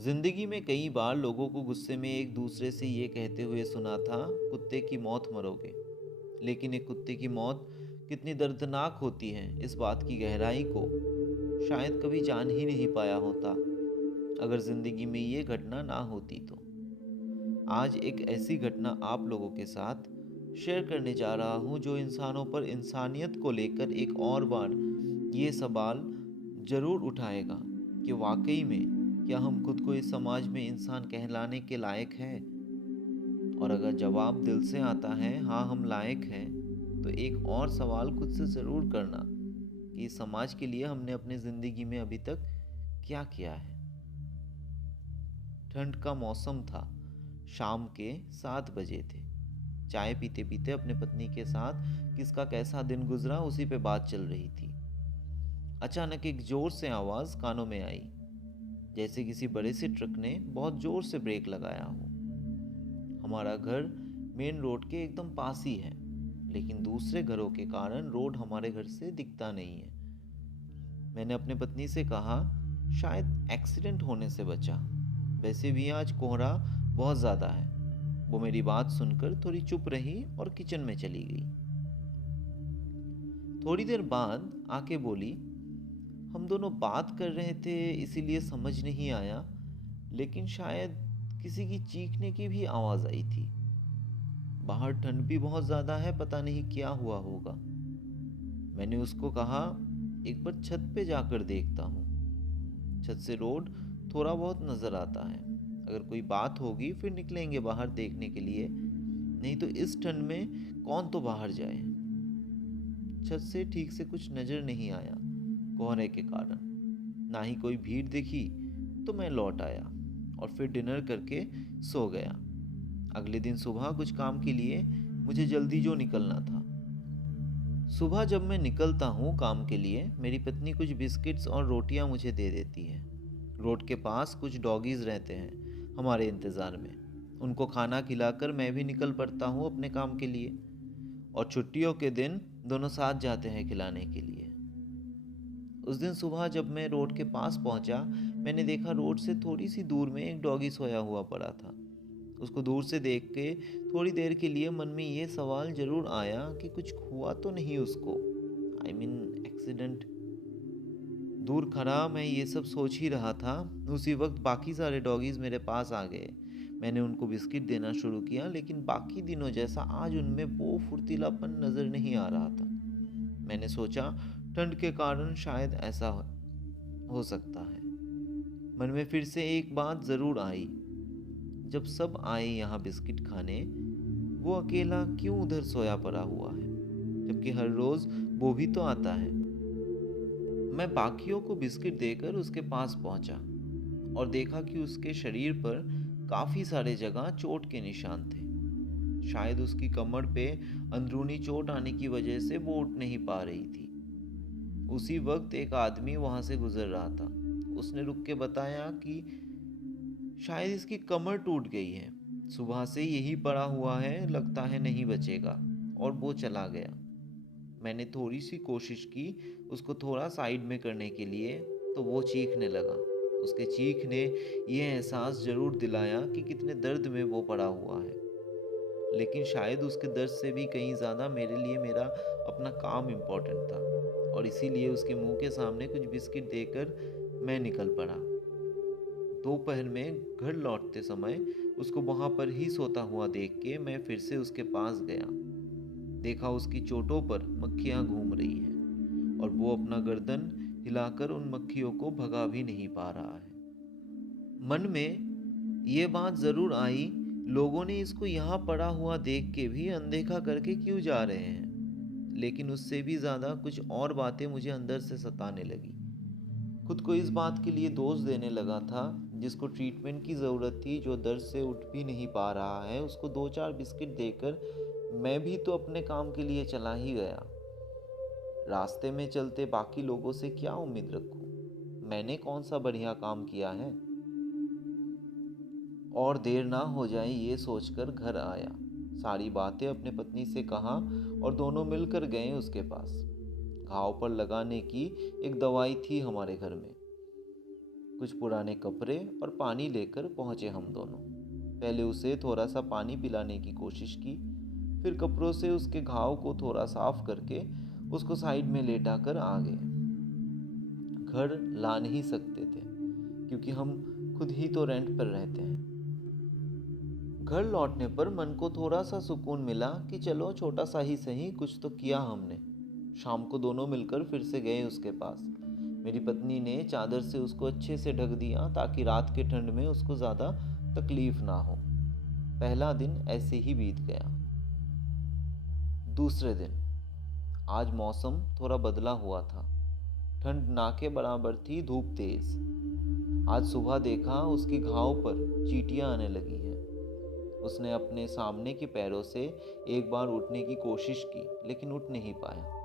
जिंदगी में कई बार लोगों को गुस्से में एक दूसरे से ये कहते हुए सुना था, कुत्ते की मौत मरोगे। लेकिन एक कुत्ते की मौत कितनी दर्दनाक होती है, इस बात की गहराई को शायद कभी जान ही नहीं पाया होता अगर जिंदगी में ये घटना ना होती तो। आज एक ऐसी घटना आप लोगों के साथ शेयर करने जा रहा हूँ जो इंसानों पर इंसानियत को लेकर एक और बार ये सवाल जरूर उठाएगा कि वाकई में क्या हम खुद को इस समाज में इंसान कहलाने के लायक हैं। और अगर जवाब दिल से आता है हाँ हम लायक हैं, तो एक और सवाल खुद से ज़रूर करना कि इस समाज के लिए हमने अपनी ज़िंदगी में अभी तक क्या किया है। ठंड का मौसम था। शाम के 7 बजे थे। चाय पीते पीते अपने पत्नी के साथ किसका कैसा दिन गुजरा उसी पे बात चल रही थी। अचानक एक जोर से आवाज़ कानों में आई, जैसे किसी बड़े से ट्रक ने बहुत जोर से ब्रेक लगाया हो। हमारा घर मेन रोड के एकदम पास ही है, लेकिन दूसरे घरों के कारण रोड हमारे घर से दिखता नहीं है। मैंने अपने पत्नी से कहा, शायद एक्सीडेंट होने से बचा, वैसे भी आज कोहरा बहुत ज़्यादा है। वो मेरी बात सुनकर थोड़ी चुप रही और किचन में चली गई। थोड़ी देर बाद आके बोली, हम दोनों बात कर रहे थे इसीलिए समझ नहीं आया, लेकिन शायद किसी की चीखने की भी आवाज़ आई थी। बाहर ठंड भी बहुत ज़्यादा है, पता नहीं क्या हुआ होगा। मैंने उसको कहा, एक बार छत पे जाकर देखता हूँ। छत से रोड थोड़ा बहुत नज़र आता है। अगर कोई बात होगी फिर निकलेंगे बाहर देखने के लिए, नहीं तो इस ठंड में कौन तो बाहर जाए। छत से ठीक से कुछ नज़र नहीं आया कोहरे के कारण, ना ही कोई भीड़ दिखी। तो मैं लौट आया और फिर डिनर करके सो गया। अगले दिन सुबह कुछ काम के लिए मुझे जल्दी जो निकलना था। सुबह जब मैं निकलता हूँ काम के लिए, मेरी पत्नी कुछ बिस्किट्स और रोटियाँ मुझे दे देती है। रोड के पास कुछ डॉगीज़ रहते हैं हमारे इंतज़ार में। उनको खाना खिलाकर मैं भी निकल पड़ता हूँ अपने काम के लिए, और छुट्टियों के दिन दोनों साथ जाते हैं खिलाने के लिए। उस दिन सुबह जब मैं रोड के पास पहुंचा, मैंने देखा रोड से थोड़ी सी दूर में एक डॉगी सोया हुआ पड़ा था। उसको दूर से देख के थोड़ी देर के लिए मन में ये सवाल जरूर आया कि कुछ हुआ तो नहीं उसको, आई मीन एक्सीडेंट। दूर खड़ा मैं ये सब सोच ही रहा था, उसी वक्त बाकी सारे डॉगीज मेरे पास आ गए। मैंने उनको बिस्किट देना शुरू किया, लेकिन बाकी दिनों जैसा आज उनमें वो फुर्तीलापन नजर नहीं आ रहा था। मैंने सोचा ठंड के कारण शायद ऐसा हो सकता है। मन में फिर से एक बात जरूर आई, जब सब आए यहाँ बिस्किट खाने, वो अकेला क्यों उधर सोया पड़ा हुआ है, जबकि हर रोज वो भी तो आता है। मैं बाकियों को बिस्किट देकर उसके पास पहुंचा और देखा कि उसके शरीर पर काफी सारे जगह चोट के निशान थे। शायद उसकी कमर पे अंदरूनी चोट आने की वजह से वो उठ नहीं पा रही थी। उसी वक्त एक आदमी वहां से गुजर रहा था। उसने रुक के बताया कि शायद इसकी कमर टूट गई है, सुबह से यही पड़ा हुआ है, लगता है नहीं बचेगा। और वो चला गया। मैंने थोड़ी सी कोशिश की उसको थोड़ा साइड में करने के लिए, तो वो चीखने लगा। उसके चीख ने यह एहसास जरूर दिलाया कि कितने दर्द में वो पड़ा हुआ है, लेकिन शायद उसके दर्द से भी कहीं ज़्यादा मेरे लिए मेरा अपना काम इम्पोर्टेंट था, और इसीलिए उसके मुंह के सामने कुछ बिस्किट देकर मैं निकल पड़ा। दोपहर में घर लौटते समय उसको वहां पर ही सोता हुआ देख के मैं फिर से उसके पास गया। देखा उसकी चोटों पर मक्खियां घूम रही हैं और वो अपना गर्दन हिलाकर उन मक्खियों को भगा भी नहीं पा रहा है। मन में ये बात जरूर आई, लोगों ने इसको यहाँ पड़ा हुआ देख के भी अनदेखा करके क्यों जा रहे हैं। लेकिन उससे भी ज़्यादा कुछ और बातें मुझे अंदर से सताने लगी। खुद को इस बात के लिए दोष देने लगा था, जिसको ट्रीटमेंट की ज़रूरत थी, जो दर्द से उठ भी नहीं पा रहा है, उसको 2-4 बिस्किट देकर मैं भी तो अपने काम के लिए चला ही गया। रास्ते में चलते बाकी लोगों से क्या उम्मीद रखूं? मैंने कौन सा बढ़िया काम किया है? और देर ना हो जाए ये सोचकर घर आया। सारी बातें अपने पत्नी से कहा और दोनों मिलकर गए उसके पास। घाव पर लगाने की एक दवाई थी हमारे घर में, कुछ पुराने कपड़े और पानी लेकर पहुंचे हम दोनों। पहले उसे थोड़ा सा पानी पिलाने की कोशिश की, फिर कपड़ों से उसके घाव को थोड़ा साफ करके उसको साइड में लेटा कर आ गए। घर ला नहीं सकते थे क्योंकि हम खुद ही तो रेंट पर रहते हैं। घर लौटने पर मन को थोड़ा सा सुकून मिला कि चलो छोटा सा ही सही कुछ तो किया हमने। शाम को दोनों मिलकर फिर से गए उसके पास। मेरी पत्नी ने चादर से उसको अच्छे से ढक दिया ताकि रात के ठंड में उसको ज़्यादा तकलीफ ना हो। पहला दिन ऐसे ही बीत गया। दूसरे दिन आज मौसम थोड़ा बदला हुआ था। ठंड ना के बराबर थी, धूप तेज। आज सुबह देखा उसकी घाव पर चींटियां आने लगी हैं। उसने अपने सामने के पैरों से एक बार उठने की कोशिश की लेकिन उठ नहीं पाया।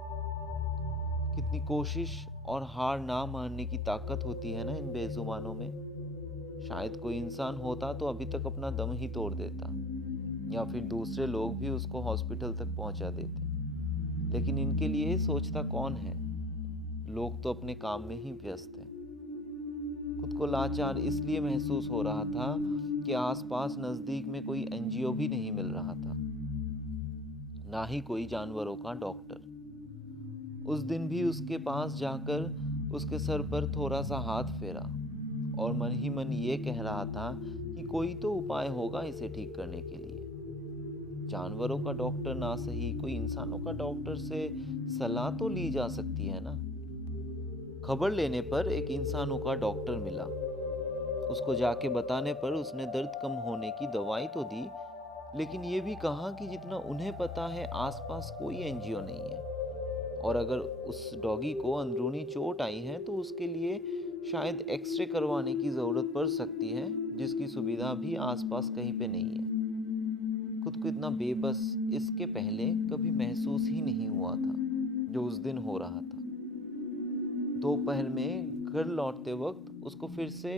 कितनी कोशिश और हार ना मानने की ताकत होती है ना इन बेजुबानों में। शायद कोई इंसान होता तो अभी तक अपना दम ही तोड़ देता, या फिर दूसरे लोग भी उसको हॉस्पिटल तक पहुंचा देते। लेकिन इनके लिए सोचता कौन है? लोग तो अपने काम में ही व्यस्त हैं। खुद को लाचार इसलिए महसूस हो रहा था कि आसपास नज़दीक में कोई एनजीओ भी नहीं मिल रहा था, ना ही कोई जानवरों का डॉक्टर। उस दिन भी उसके पास जाकर उसके सर पर थोड़ा सा हाथ फेरा और मन ही मन ये कह रहा था कि कोई तो उपाय होगा इसे ठीक करने के लिए। जानवरों का डॉक्टर ना सही, कोई इंसानों का डॉक्टर से सलाह तो ली जा सकती है ना। खबर लेने पर एक इंसानों का डॉक्टर मिला। उसको जाके बताने पर उसने दर्द कम होने की दवाई तो दी, लेकिन ये भी कहा कि जितना उन्हें पता है आसपास कोई एनजीओ नहीं है, और अगर उस डॉगी को अंदरूनी चोट आई है तो उसके लिए शायद एक्सरे करवाने की ज़रूरत पड़ सकती है, जिसकी सुविधा भी आसपास कहीं पे नहीं है। खुद को इतना बेबस इसके पहले कभी महसूस ही नहीं हुआ था जो उस दिन हो रहा था। दोपहर में घर लौटते वक्त उसको फिर से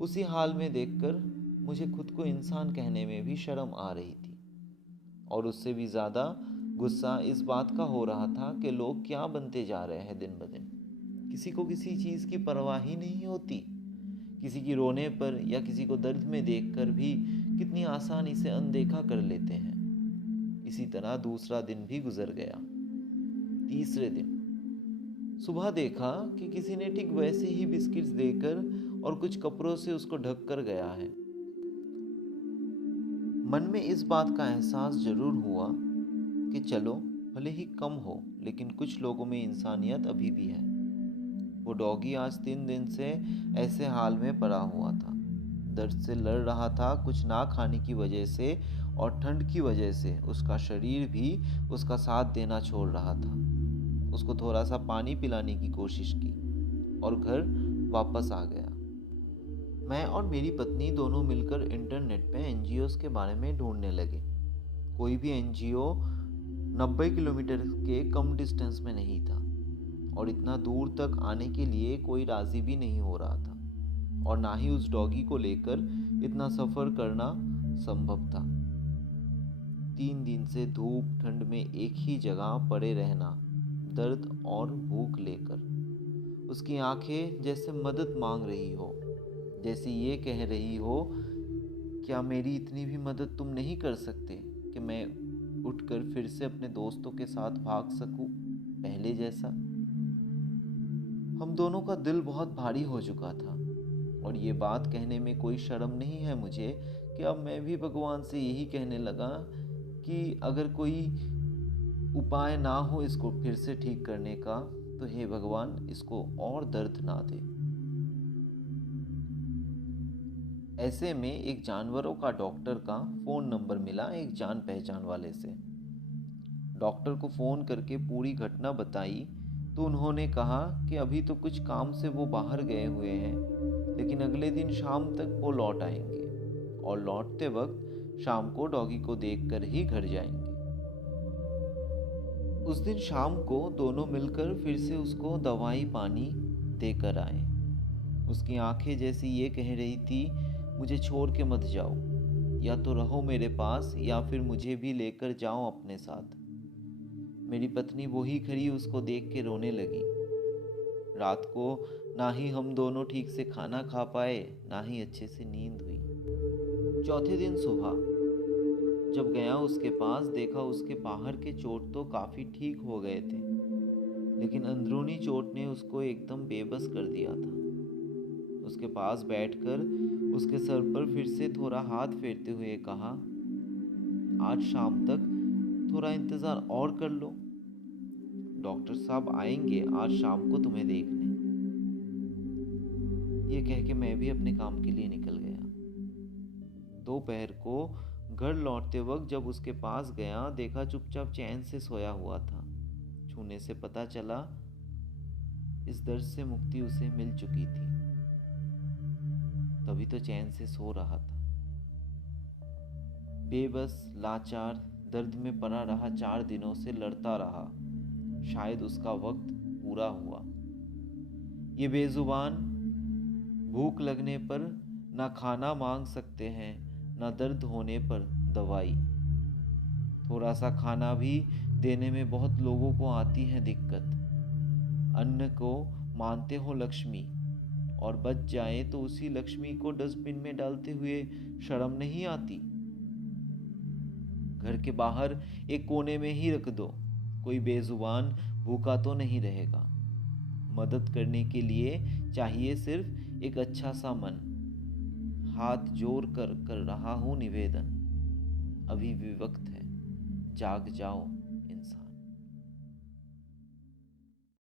उसी हाल में देखकर मुझे खुद को इंसान कहने में भी शर्म आ रही थी, और उससे भी ज़्यादा गुस्सा इस बात का हो रहा था कि लोग क्या बनते जा रहे हैं दिन ब दिन। किसी को किसी चीज़ की परवाह ही नहीं होती। किसी की रोने पर या किसी को दर्द में देखकर भी कितनी आसानी से अनदेखा कर लेते हैं। इसी तरह दूसरा दिन भी गुजर गया। तीसरे दिन सुबह देखा कि किसी ने ठीक वैसे ही बिस्किट्स देकर और कुछ कपड़ों से उसको ढक कर गया है। मन में इस बात का एहसास जरूर हुआ कि चलो भले ही कम हो, लेकिन कुछ लोगों में इंसानियत अभी भी है। वो डॉगी आज 3 दिन से ऐसे हाल में पड़ा हुआ था। दर्द से लड़ रहा था, कुछ ना खाने की वजह से और ठंड की वजह से उसका शरीर भी उसका साथ देना छोड़ रहा था। उसको थोड़ा सा पानी पिलाने की कोशिश की और घर वापस आ गया। मैं और मेरी पत्नी दोनों मिलकर इंटरनेट पे एनजीओस के बारे में ढूंढने लगे। कोई भी एनजीओ 90 किलोमीटर के कम डिस्टेंस में नहीं था, और इतना दूर तक आने के लिए कोई राजी भी नहीं हो रहा था, और ना ही उस डॉगी को लेकर इतना सफ़र करना संभव था। 3 दिन से धूप ठंड में एक ही जगह पड़े रहना, दर्द और भूख लेकर। उसकी आंखें जैसे मदद मांग रही हो, जैसे ये कह रही हो, क्या मेरी इतनी भी मदद तुम नहीं कर सकते कि मैं उठकर फिर से अपने दोस्तों के साथ भाग सकूं पहले जैसा। हम दोनों का दिल बहुत भारी हो चुका था, और ये बात कहने में कोई शर्म नहीं है मुझे कि अब मैं भी भगवान से यही कहने लगा कि अगर कोई उपाय ना हो इसको फिर से ठीक करने का, तो हे भगवान इसको और दर्द ना दे। ऐसे में एक जानवरों का डॉक्टर का फ़ोन नंबर मिला एक जान पहचान वाले से। डॉक्टर को फ़ोन करके पूरी घटना बताई तो उन्होंने कहा कि अभी तो कुछ काम से वो बाहर गए हुए हैं, लेकिन अगले दिन शाम तक वो लौट आएंगे, और लौटते वक्त शाम को डॉगी को देखकर ही घर जाएंगे। उस दिन शाम को दोनों मिलकर फिर से उसको दवाई पानी देकर आए। उसकी आंखें जैसी ये कह रही थी, मुझे छोड़ के मत जाओ, या तो रहो मेरे पास या फिर मुझे भी लेकर जाओ अपने साथ। मेरी पत्नी वही खड़ी उसको देख के रोने लगी। रात को ना ही हम दोनों ठीक से खाना खा पाए, ना ही अच्छे से नींद हुई। चौथे दिन सुबह जब गया उसके पास, देखा उसके बाहर के चोट तो काफ़ी ठीक हो गए थे, लेकिन अंदरूनी चोट ने उसको एकदम बेबस कर दिया था। उसके पास बैठकर उसके सर पर फिर से थोड़ा हाथ फेरते हुए कहा, आज शाम तक थोड़ा इंतज़ार और कर लो, डॉक्टर साहब आएंगे आज शाम को तुम्हें देखने। ये कह के मैं भी अपने काम के लिए निकल गया। दोपहर को घर लौटते वक्त जब उसके पास गया, देखा चुपचाप चैन से सोया हुआ था। छूने से पता चला इस दर्द से मुक्ति उसे मिल चुकी थी, तभी तो चैन से सो रहा था। बेबस, लाचार, दर्द में पड़ा रहा, 4 दिनों से लड़ता रहा। शायद उसका वक्त पूरा हुआ। ये बेजुबान भूख लगने पर ना खाना मांग सकते हैं, ना दर्द होने पर दवाई। थोड़ा सा खाना भी देने में बहुत लोगों को आती है दिक्कत। अन्न को मानते हो लक्ष्मी, और बच जाए तो उसी लक्ष्मी को डस्टबिन में डालते हुए शर्म नहीं आती। घर के बाहर एक कोने में ही रख दो, कोई बेजुबान भूखा तो नहीं रहेगा। मदद करने के लिए चाहिए सिर्फ एक अच्छा सा मन। हाथ जोड़ कर कर रहा हूं निवेदन, अभी भी वक्त है, जाग जाओ।